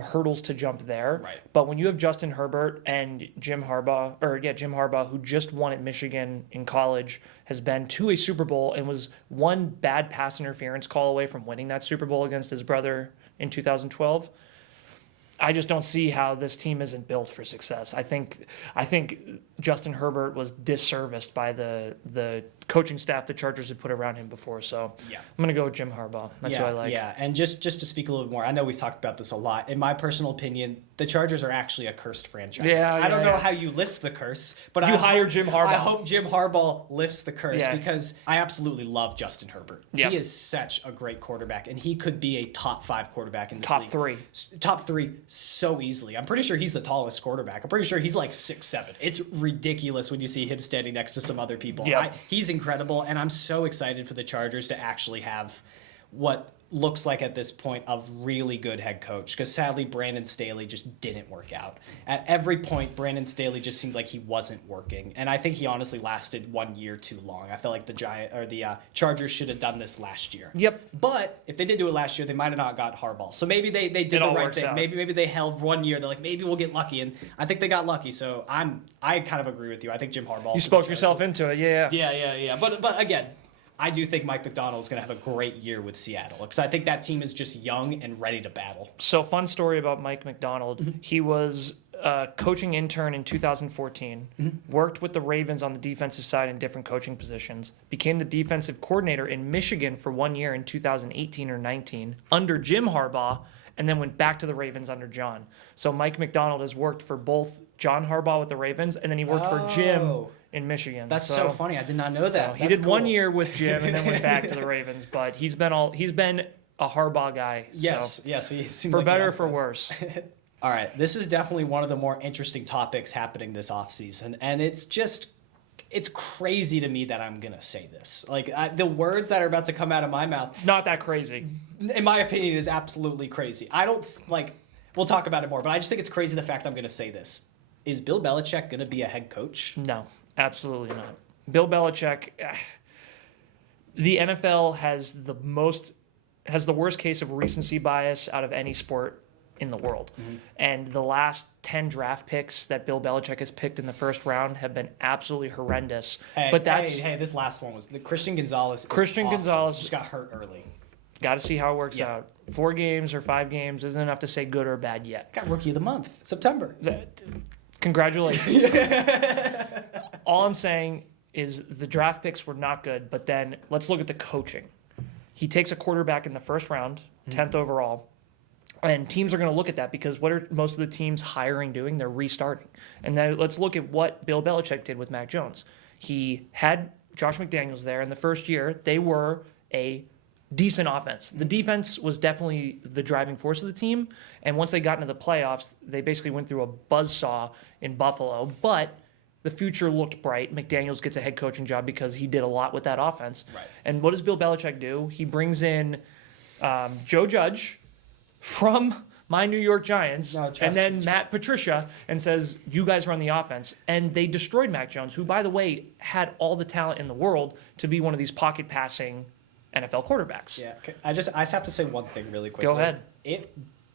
hurdles to jump there. Right. But when you have Justin Herbert and Jim Harbaugh, who just won at Michigan in college, has been to a Super Bowl and was one bad pass interference call away from winning that Super Bowl against his brother in 2012. I just don't see how this team isn't built for success. I think Justin Herbert was disserviced by the coaching staff the Chargers had put around him before. So Yeah. I'm gonna go with Jim Harbaugh. That's what I like. Yeah, and just to speak a little bit more, I know we've talked about this a lot. In my personal opinion, the Chargers are actually a cursed franchise. Yeah, I don't yeah, know yeah. how you lift the curse, but You I hire hope, Jim Harbaugh. I hope Jim Harbaugh lifts the curse Yeah. because I absolutely love Justin Herbert. Yeah. He is such a great quarterback, and he could be a top 5 quarterback in this Top league. 3. Top 3 so easily. I'm pretty sure he's the tallest quarterback. I'm pretty sure he's like 6'7". It's ridiculous when you see him standing next to some other people. Yeah. He's incredible, and I'm so excited for the Chargers to actually have what looks like at this point a really good head coach, because sadly Brandon Staley just didn't work out. At every point, Brandon Staley just seemed like he wasn't working, and I think he honestly lasted 1 year too long. I felt like the Chargers should have done this last year. Yep. But if they did do it last year, they might have not got Harbaugh. So maybe they did It the all right works thing. out. Maybe they held 1 year. They're like, maybe we'll get lucky, and I think they got lucky. So I kind of agree with you. I think Jim Harbaugh. You spoke yourself into it. Yeah. Yeah. But again, I do think Mike Macdonald's going to have a great year with Seattle because I think that team is just young and ready to battle. So fun story about Mike Macdonald. Mm-hmm. He was a coaching intern in 2014, worked with the Ravens on the defensive side in different coaching positions, became the defensive coordinator in Michigan for 1 year in 2018 or 19 under Jim Harbaugh, and then went back to the Ravens under John. So Mike Macdonald has worked for both John Harbaugh with the Ravens, and then he worked for Jim Oh. in Michigan. That's so funny. I did not know that. He That's did 1 cool. year with Jim and then went back to the Ravens, but he's been a Harbaugh guy. Yes, so yes. He seems for like he better or has for been. worse. All right, this is definitely one of the more interesting topics happening this offseason, and it's crazy to me that I'm gonna say this. Like the words that are about to come out of my mouth, It's not that crazy. in my opinion, is absolutely crazy. I don't like. We'll talk about it more, but I just think it's crazy the fact I'm gonna say this. Is Bill Belichick gonna be a head coach? No, absolutely not. Bill Belichick, the NFL has the worst case of recency bias out of any sport in the world. And the last 10 draft picks that Bill Belichick has picked in the first round have been absolutely horrendous. But This last one was the Christian Gonzalez. Christian Gonzalez- just got hurt early. got to see how it works Yeah. out. 4 games or 5 games isn't enough to say good or bad yet. Got rookie of the month, September. Congratulations. All I'm saying is the draft picks were not good, but then let's look at the coaching. He takes a quarterback in the first round, 10th overall, and teams are going to look at that because what are most of the teams hiring doing? They're restarting. And then let's look at what Bill Belichick did with Mac Jones. He had Josh McDaniels there in the first year. They were a decent offense. The defense was definitely the driving force of the team. And once they got into the playoffs, they basically went through a buzzsaw in Buffalo. But the future looked bright. McDaniels gets a head coaching job because he did a lot with that offense. Right. And what does Bill Belichick do? He brings in Joe Judge from my New York Giants, No, trust and then me. Matt Patricia, and says, you guys run the offense. And they destroyed Mac Jones, who, by the way, had all the talent in the world to be one of these pocket passing NFL quarterbacks. Yeah, I just have to say one thing really quickly. Go ahead. It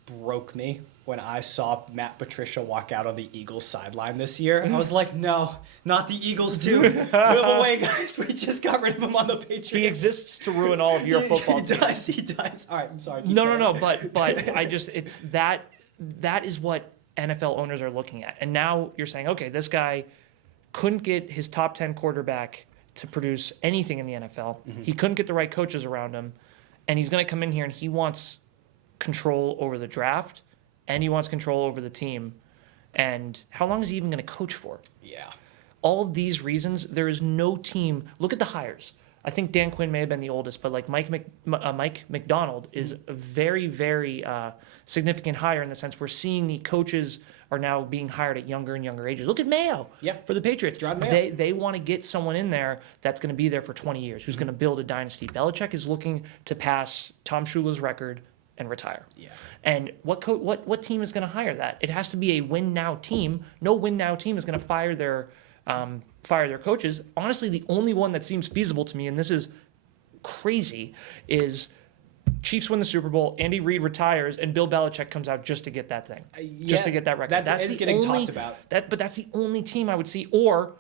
broke me when I saw Matt Patricia walk out on the Eagles sideline this year. I was like, no, not the Eagles too. Move away, guys. We just got rid of him on the Patriots. He exists to ruin all of your football teams. He does. All right, I'm sorry. keep No, going. but I just it's that is what NFL owners are looking at. And now you're saying, okay, this guy couldn't get his top 10 quarterback to produce anything in the NFL. He couldn't get the right coaches around him, and he's going to come in here and he wants control over the draft and he wants control over the team. And how long is he even going to coach for? Yeah. All of these reasons, there is no team. Look at the hires. I think Dan Quinn may have been the oldest, but like Mike Macdonald is a very, very significant hire in the sense we're seeing the coaches are now being hired at younger and younger ages. Look at Mayo for the Patriots. Gerard Mayo. They want to get someone in there that's going to be there for 20 years, who's going to build a dynasty. Belichick is looking to pass Tom Shula's record and retire. Yeah. And what team is going to hire that? It has to be a win now team. No win now team is going to fire their coaches. Honestly, the only one that seems feasible to me, and this is crazy, is Chiefs win the Super Bowl, Andy Reid retires, and Bill Belichick comes out just to get that thing, just to get that record. That is getting talked about. But that's the only team I would see. Or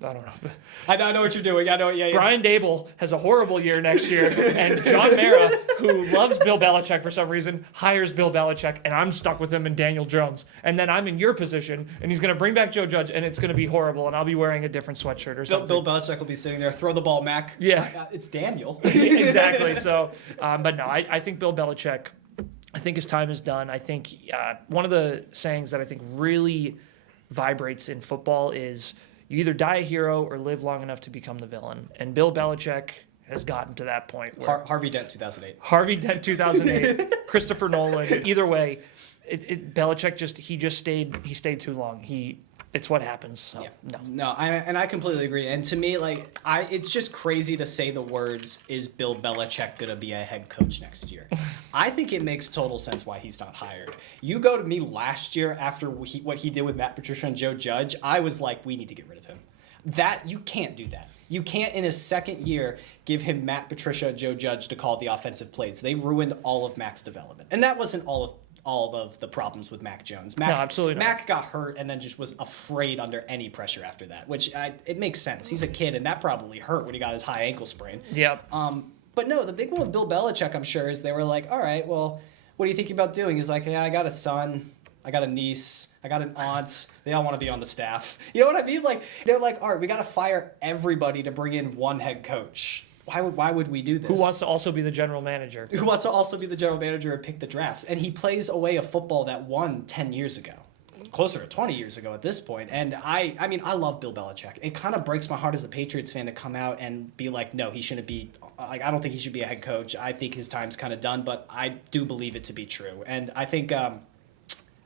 I don't know. I know what you're doing. I know. Yeah. Brian Dable has a horrible year next year, and John Mara, who loves Bill Belichick for some reason, hires Bill Belichick, and I'm stuck with him and Daniel Jones. And then I'm in your position, and he's going to bring back Joe Judge, and it's going to be horrible, and I'll be wearing a different sweatshirt or something. Bill Belichick will be sitting there, throw the ball, Mac. Yeah. It's Daniel. Exactly. So, but no, I think Bill Belichick, I think his time is done. I think one of the sayings that I think really vibrates in football is you either die a hero or live long enough to become the villain. And Bill Belichick has gotten to that point. Where Harvey Dent 2008. Harvey Dent 2008, Christopher Nolan. Either way, Belichick he stayed too long. It's what happens. So, no. I completely agree. And to me, it's just crazy to say the words, is Bill Belichick going to be a head coach next year? I think it makes total sense why he's not hired. You go to me last year after what he did with Matt Patricia and Joe Judge, I was like, we need to get rid of him. You can't do that. You can't, in his second year, give him Matt Patricia and Joe Judge to call the offensive plays. They ruined all of Mac's development. And that wasn't all of the problems with Mac Jones. No, absolutely not. Mac got hurt and then just was afraid under any pressure after that, which it makes sense. He's a kid, and that probably hurt when he got his high ankle sprain. Yep. But no, the big one with Bill Belichick, I'm sure, is they were like, all right, well, what do you think about doing? He's like, yeah, I got a son, I got a niece, I got an aunt. They all want to be on the staff. You know what I mean? Like, they're like, all right, we got to fire everybody to bring in one head coach. Why would we do this? Who wants to also be the general manager? Who wants to also be the general manager and pick the drafts? And he plays away a football that won 10 years ago. Closer to 20 years ago at this point. And I love Bill Belichick. It kind of breaks my heart as a Patriots fan to come out and be like, no, he shouldn't be, I don't think he should be a head coach. I think his time's kind of done, but I do believe it to be true. And I think,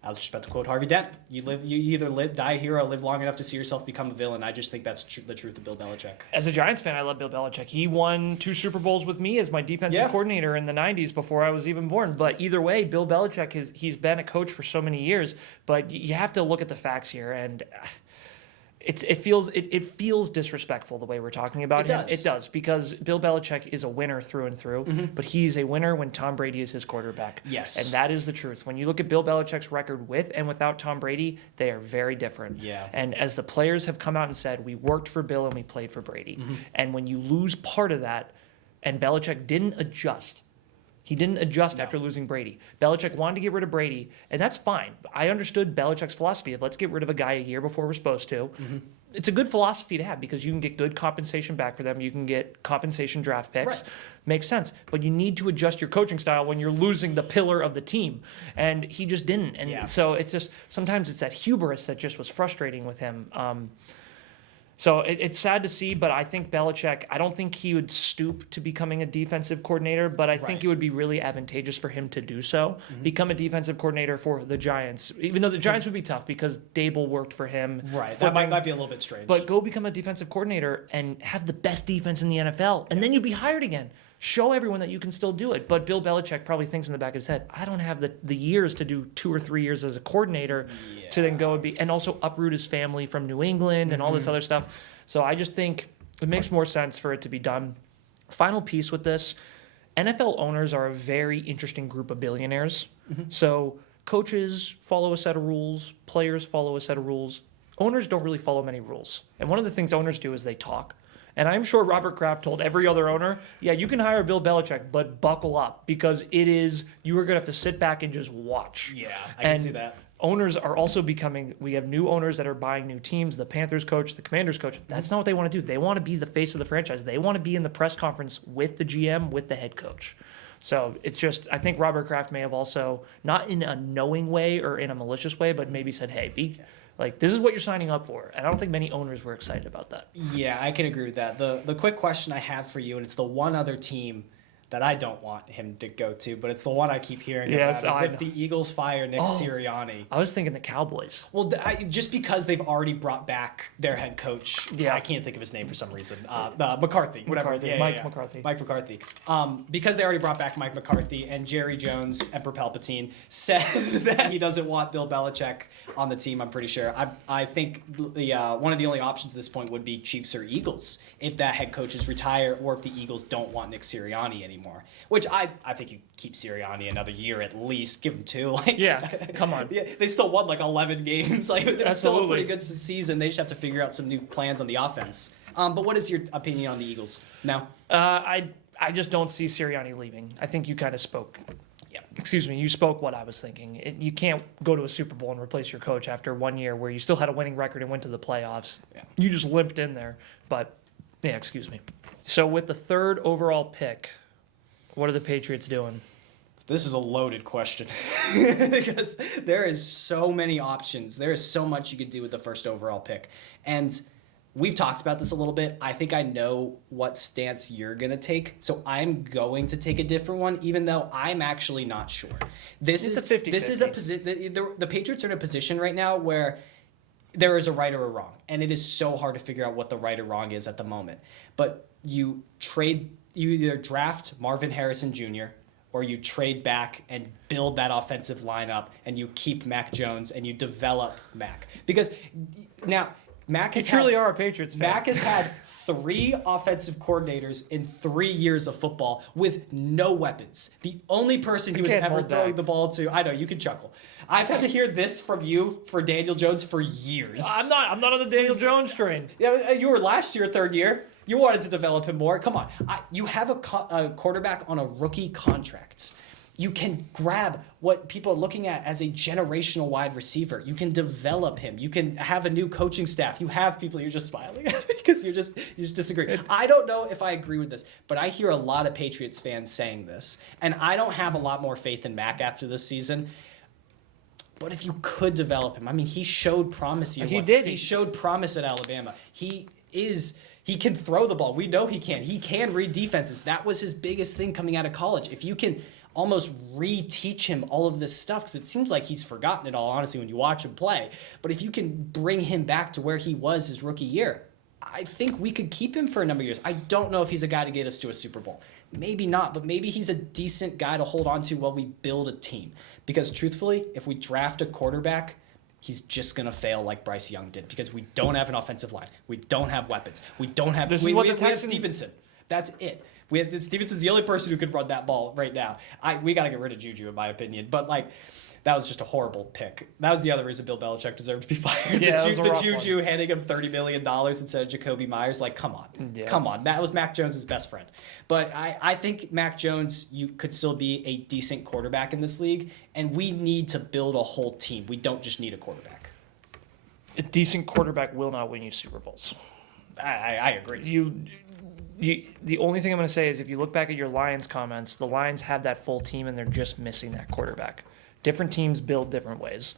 I was just about to quote Harvey Dent. You either die a hero or live long enough to see yourself become a villain. I just think that's the truth of Bill Belichick. As a Giants fan, I love Bill Belichick. He won 2 Super Bowls with me as my defensive coordinator in the 90s before I was even born. But either way, Bill Belichick, he's been a coach for so many years. But you have to look at the facts here. And it feels disrespectful the way we're talking about him. It does, because Bill Belichick is a winner through and through, but he's a winner when Tom Brady is his quarterback. Yes. And that is the truth. When you look at Bill Belichick's record with and without Tom Brady, they are very different. Yeah. And as the players have come out and said, we worked for Bill and we played for Brady. And when you lose part of that, and Belichick didn't adjust, he didn't adjust after losing Brady. Belichick wanted to get rid of Brady, and that's fine. I understood Belichick's philosophy of let's get rid of a guy a year before we're supposed to. It's a good philosophy to have because you can get good compensation back for them. You can get compensation draft picks. Right. Makes sense. But you need to adjust your coaching style when you're losing the pillar of the team. And he just didn't. And so it's just sometimes it's that hubris that just was frustrating with him. So it's sad to see, but I think Belichick, I don't think he would stoop to becoming a defensive coordinator, but I think it would be really advantageous for him to do so. Become a defensive coordinator for the Giants, even though the Giants would be tough because Dable worked for him. Right, that might be a little bit strange. But go become a defensive coordinator and have the best defense in the NFL, and then you'd be hired again. Show everyone that you can still do it. But Bill Belichick probably thinks in the back of his head, I don't have the years to do 2 or 3 years as a coordinator to then go and also uproot his family from New England and all this other stuff. So I just think it makes more sense for it to be done. Final piece with this, NFL owners are a very interesting group of billionaires. So coaches follow a set of rules, players follow a set of rules. Owners don't really follow many rules. And one of the things owners do is they talk. And I'm sure Robert Kraft told every other owner, yeah, you can hire Bill Belichick, but buckle up because you are going to have to sit back and just watch. Yeah, I can see that. Owners are also we have new owners that are buying new teams, the Panthers coach, the Commanders coach. That's not what they want to do. They want to be the face of the franchise. They want to be in the press conference with the GM, with the head coach. So it's just, I think Robert Kraft may have also, not in a knowing way or in a malicious way, but maybe said, hey, this is what you're signing up for. And I don't think many owners were excited about that. Yeah, I can agree with that. The quick question I have for you, and it's the one other team that I don't want him to go to, but it's the one I keep hearing Yes, about. Is I if know. the Eagles fire Nick Sirianni. I was thinking the Cowboys. Well, just because they've already brought back their head coach, Yeah. I can't think of his name for some reason. McCarthy, whatever. McCarthy, Mike McCarthy. Mike McCarthy. Because they already brought back Mike McCarthy and Jerry Jones, Emperor Palpatine, said that he doesn't want Bill Belichick on the team. I'm pretty sure. I think the one of the only options at this point would be Chiefs or Eagles if that head coach is retired, or if the Eagles don't want Nick Sirianni anymore. Which I think you keep Sirianni another year at least. Give him 2. Like, Yeah, come on. Yeah, they still won like 11 games. Like they're still a Absolutely. pretty good season. They just have to figure out some new plans on the offense. But what is your opinion on the Eagles now? I just don't see Sirianni leaving. I think you kind of spoke. Yeah. Excuse me, you spoke what I was thinking. You can't go to a Super Bowl and replace your coach after 1 year where you still had a winning record and went to the playoffs. Yeah. You just limped in there. But, yeah, excuse me. So with the 3rd overall pick, what are the Patriots doing? This is a loaded question because there is so many options. There is so much you could do with the 1st overall pick. And we've talked about this a little bit. I think I know what stance you're going to take. So I'm going to take a different one, even though I'm actually not sure. This It's is a 50-50. This is a position. The Patriots are in a position right now where there is a right or a wrong. And it is so hard to figure out what the right or wrong is at the moment. But you either draft Marvin Harrison Jr., or you trade back and build that offensive lineup and you keep Mac Jones and you develop Mac. Because now Mac You has truly had, are a Patriots fan. Mac has had 3 offensive coordinators in 3 years of football with no weapons. The only person he was can't ever hold throwing back. the ball to, I know, you can chuckle. I've had to hear this from you for Daniel Jones for years. I'm not on the Daniel Jones train. Yeah, you were last year, 3rd year. You wanted to develop him more. Come on. You have a quarterback on a rookie contract. You can grab what people are looking at as a generational wide receiver. You can develop him. You can have a new coaching staff. You have people. You're just smiling because you just disagree. I don't know if I agree with this, but I hear a lot of Patriots fans saying this, and I don't have a lot more faith in Mac after this season. But if you could develop him, I mean, he showed promise. He did. He showed promise at Alabama. He can throw the ball. We know he can. He can read defenses. That was his biggest thing coming out of college. If you can almost reteach him all of this stuff, because it seems like he's forgotten it all, honestly, when you watch him play. But if you can bring him back to where he was his rookie year, I think we could keep him for a number of years. I don't know if he's a guy to get us to a Super Bowl. Maybe not, but maybe he's a decent guy to hold on to while we build a team. Because truthfully, if we draft a quarterback, he's just going to fail like Bryce Young did because we don't have an offensive line. We don't have weapons. We don't have... This is we what the have Texans- Stevenson. That's it. Stevenson's the only person who could run that ball right now. We got to get rid of Juju, in my opinion. But, that was just a horrible pick. That was the other reason Bill Belichick deserved to be fired. Yeah, that was a the rough Juju handing him $30 million instead of Jacoby Myers. Come on. Yeah. Come on. That was Mac Jones' best friend. But I think Mac Jones, you could still be a decent quarterback in this league, and we need to build a whole team. We don't just need a quarterback. A decent quarterback will not win you Super Bowls. I agree. The only thing I'm going to say is if you look back at your Lions comments, the Lions have that full team and they're just missing that quarterback. Different teams build different ways.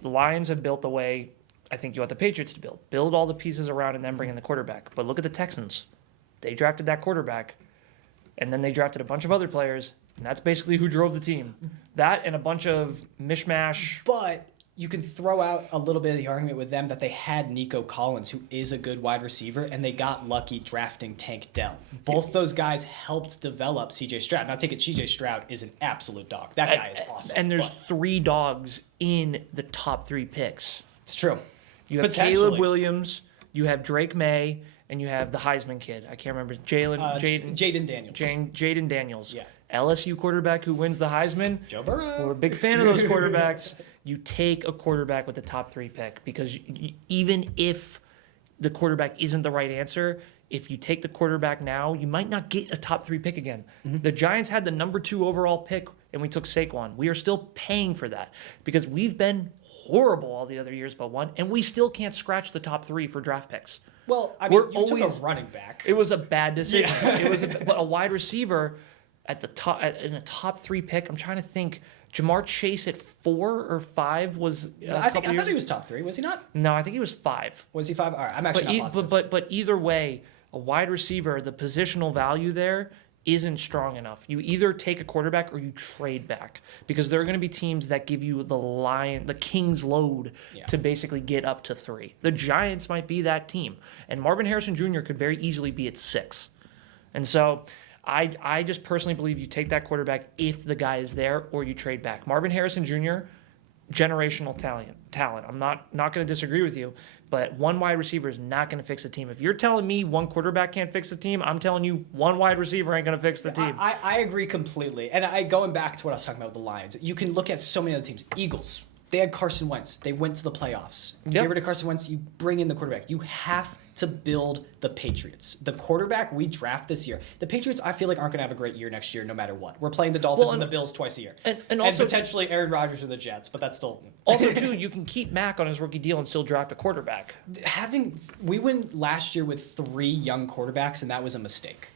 The Lions have built the way I think you want the Patriots to build. Build all the pieces around and then bring in the quarterback. But look at the Texans. They drafted that quarterback, and then they drafted a bunch of other players, and that's basically who drove the team. That and a bunch of mishmash. But you can throw out a little bit of the argument with them that they had Nico Collins, who is a good wide receiver, and they got lucky drafting Tank Dell. Both those guys helped develop C.J. Stroud. Now, take it, C.J. Stroud is an absolute dog. That guy is awesome. And there's but 3 dogs in the top 3 picks. it's true. You have Potentially. Caleb Williams, you have Drake May, and you have the Heisman kid. I can't remember. Jaden Daniels. Jaden Daniels. Yeah. LSU quarterback who wins the Heisman. Joe Burrow. We're a big fan of those quarterbacks. You take a quarterback with the top 3 pick because even if the quarterback isn't the right answer, if you take the quarterback now, you might not get a top 3 pick again. Mm-hmm. The Giants had the number 2 overall pick and we took Saquon. We are still paying for that because we've been horrible all the other years but one, and we still can't scratch the top 3 for draft picks. Well, I mean, We're you took always- a running back. It was a bad decision. Yeah. It was a wide receiver at the top in a top 3 pick. I'm trying to think. Jamar Chase at 4 or 5 was. I thought he was top 3. Was he not? No, I think he was 5. Was he 5? All right, I'm actually not positive. But either way, a wide receiver, the positional value there isn't strong enough. You either take a quarterback or you trade back, because there are going to be teams that give you the King's load to basically get up to 3. The Giants might be that team, and Marvin Harrison Jr. could very easily be at 6. And so I just personally believe you take that quarterback if the guy is there, or you trade back. Marvin Harrison Jr., generational talent. I'm not going to disagree with you, but one wide receiver is not going to fix the team. If you're telling me one quarterback can't fix the team, I'm telling you one wide receiver ain't going to fix the team. I agree completely. And going back to what I was talking about with the Lions, you can look at so many other teams. Eagles, they had Carson Wentz. They went to the playoffs. Yep. Get rid of Carson Wentz, you bring in the quarterback. You have to build the Patriots. The quarterback we draft this year, the Patriots, I feel like aren't going to have a great year next year no matter what. We're playing the Dolphins and the Bills twice a year. And also potentially Aaron Rodgers and the Jets, but that's still... Also, too, you can keep Mac on his rookie deal and still draft a quarterback. We went last year with 3 young quarterbacks, and that was a mistake.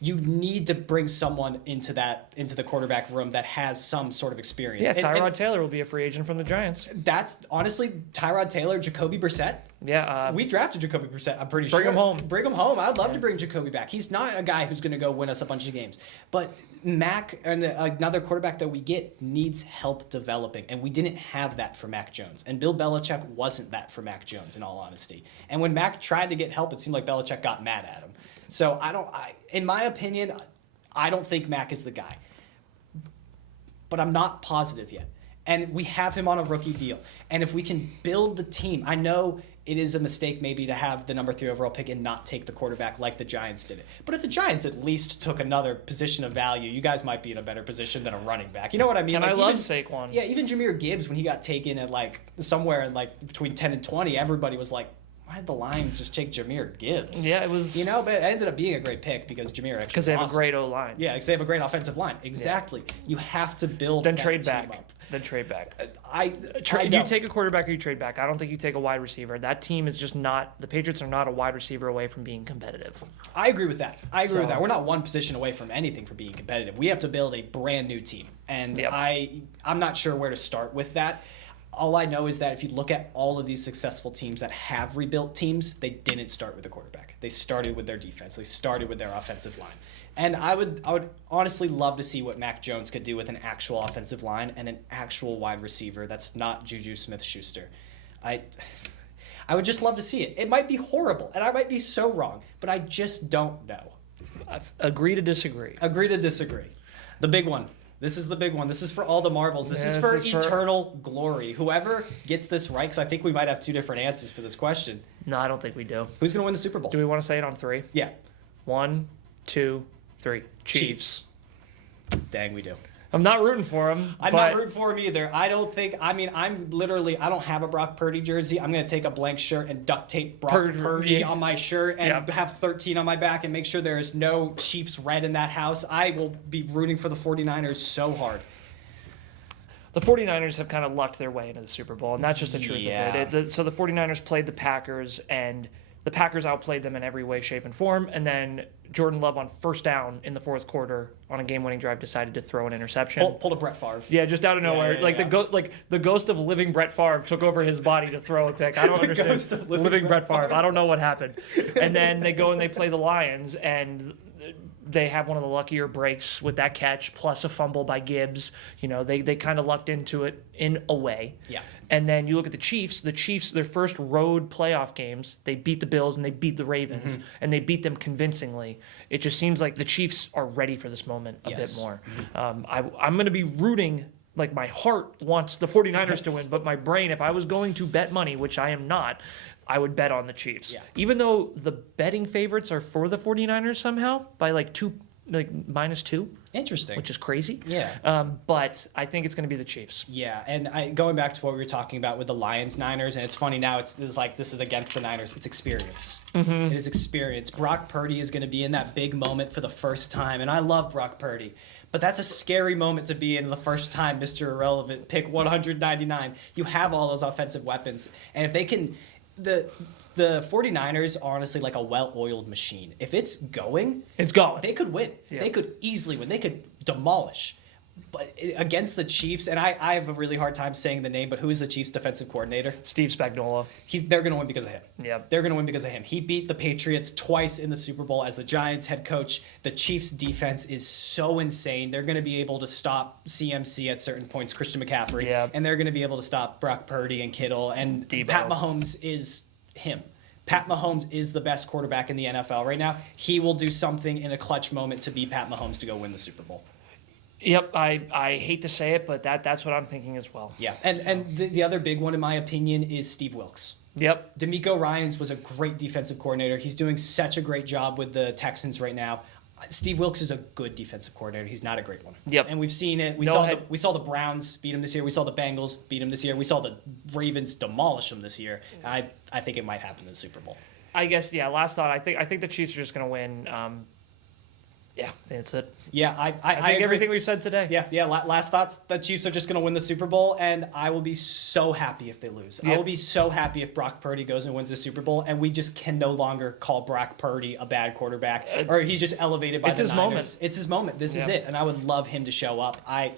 You need to bring someone into the quarterback room that has some sort of experience. Yeah, Tyrod Taylor will be a free agent from the Giants. That's honestly Tyrod Taylor, Jacoby Brissett. Yeah, we drafted Jacoby Brissett. I'm pretty sure. Bring him home. Bring him home. I'd love to bring Jacoby back. He's not a guy who's going to go win us a bunch of games. But Mac and another quarterback that we get needs help developing, and we didn't have that for Mac Jones. And Bill Belichick wasn't that for Mac Jones, in all honesty. And when Mac tried to get help, it seemed like Belichick got mad at him. So in my opinion, I don't think Mac is the guy. But I'm not positive yet. And we have him on a rookie deal. And if we can build the team, I know it is a mistake maybe to have the number 3 overall pick and not take the quarterback like the Giants did it. But if the Giants at least took another position of value, you guys might be in a better position than a running back. You know what I mean? And I love Saquon. Yeah, even Jahmyr Gibbs, when he got taken at somewhere in between 10 and 20, everybody was like, why did the Lions just take Jahmyr Gibbs? Yeah, it was... but it ended up being a great pick because Jahmyr actually Because they have a great O-line. Yeah, because they have a great offensive line. Exactly. Yeah. You have to build Then that trade team back. up. Then trade back. You You take a quarterback or you trade back. I don't think you take a wide receiver. That team is just not... The Patriots are not a wide receiver away from being competitive. I agree with that. We're not one position away from anything for being competitive. We have to build a brand new team. And I'm not sure where to start with that. All I know is that if you look at all of these successful teams that have rebuilt teams, they didn't start with a quarterback. They started with their defense. They started with their offensive line. And I would honestly love to see what Mac Jones could do with an actual offensive line and an actual wide receiver that's not Juju Smith-Schuster. I would just love to see it. It might be horrible, and I might be so wrong, but I just don't know. Agree to disagree. Agree to disagree. The big one. This is the big one. This is for all the marbles. This is for eternal glory. Whoever gets this right, because I think we might have 2 different answers for this question. No, I don't think we do. Who's going to win the Super Bowl? Do we want to say it on 3? Yeah. 1, 2, 3. Chiefs. Dang, we do. I'm not rooting for him. I'm not rooting for him either. I don't have a Brock Purdy jersey. I'm going to take a blank shirt and duct tape Brock Purdy on my shirt and have 13 on my back and make sure there is no Chiefs red in that house. I will be rooting for the 49ers so hard. The 49ers have kind of lucked their way into the Super Bowl, and that's just the truth of it. So the 49ers played the Packers, and the Packers outplayed them in every way, shape, and form, and then Jordan Love on first down in the 4th quarter on a game-winning drive decided to throw an interception. Pulled a Brett Favre. Yeah, just out of nowhere. The ghost of living Brett Favre took over his body to throw a pick. I don't understand. Ghost of living Brett Favre. I don't know what happened. And then they go and they play the Lions, and they have one of the luckier breaks with that catch, plus a fumble by Gibbs. They kind of lucked into it in a way. Yeah. And then you look at the Chiefs, their first road playoff games, they beat the Bills and they beat the Ravens, and they beat them convincingly. It just seems like the Chiefs are ready for this moment a bit more. I'm going to be rooting, like my heart wants the 49ers to win, but my brain, if I was going to bet money, which I am not, I would bet on the Chiefs. Yeah. Even though the betting favorites are for the 49ers somehow by -2. Interesting. Which is crazy. Yeah. But I think it's going to be the Chiefs. Yeah, and going back to what we were talking about with the Lions-Niners, and it's funny now, it's like this is against the Niners. It's experience. It is experience. Brock Purdy is going to be in that big moment for the first time, and I love Brock Purdy. But that's a scary moment to be in the first time, Mr. Irrelevant, pick 199. You have all those offensive weapons, and if they can... The 49ers are honestly like a well-oiled machine. If it's going, it's going. They could win. Yeah. They could easily win. They could demolish. But against the Chiefs, and I have a really hard time saying the name, but who is the Chiefs' defensive coordinator? Steve Spagnuolo. They're going to win because of him. Yep. They're going to win because of him. He beat the Patriots twice in the Super Bowl as the Giants head coach. The Chiefs' defense is so insane. They're going to be able to stop CMC at certain points, Christian McCaffrey, Yep. and they're going to be able to stop Brock Purdy and Kittle. And Debo. Pat Mahomes is him. Pat Mahomes is the best quarterback in the NFL right now. He will do something in a clutch moment to beat Pat Mahomes to go win the Super Bowl. Yep, I hate to say it, but that's what I'm thinking as well. Yeah, and the other big one, in my opinion, is Steve Wilks. Yep. D'Amico Ryans was a great defensive coordinator. He's doing such a great job with the Texans right now. Steve Wilks is a good defensive coordinator. He's not a great one. Yep. And we've seen it. We saw the Browns beat him this year. We saw the Bengals beat him this year. We saw the Ravens demolish him this year. I think it might happen in the Super Bowl. I guess, yeah, last thought, I think the Chiefs are just going to win. Yeah, I think that's it. Yeah, I think agree. everything we've said today. Yeah. Last thoughts: the Chiefs are just going to win the Super Bowl, and I will be so happy if they lose. I Yep. will be so happy if Brock Purdy goes and wins the Super Bowl, and we just can no longer call Brock Purdy a bad quarterback, or he's just elevated by It's the his Niners. moment. It's his moment. This is Yeah. it, and I would love him to show up. I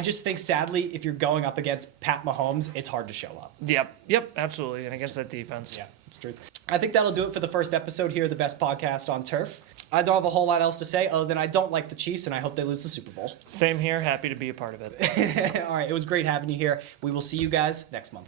just think, sadly, if you're going up against Pat Mahomes, it's hard to show up. Yep, absolutely. And against that defense. Yeah, it's true. I think that'll do it for the first episode here of the Best Podcast on Turf. I don't have a whole lot else to say other than I don't like the Chiefs, and I hope they lose the Super Bowl. Same here. Happy to be a part of it. All right, it was great having you here. We will see you guys next month.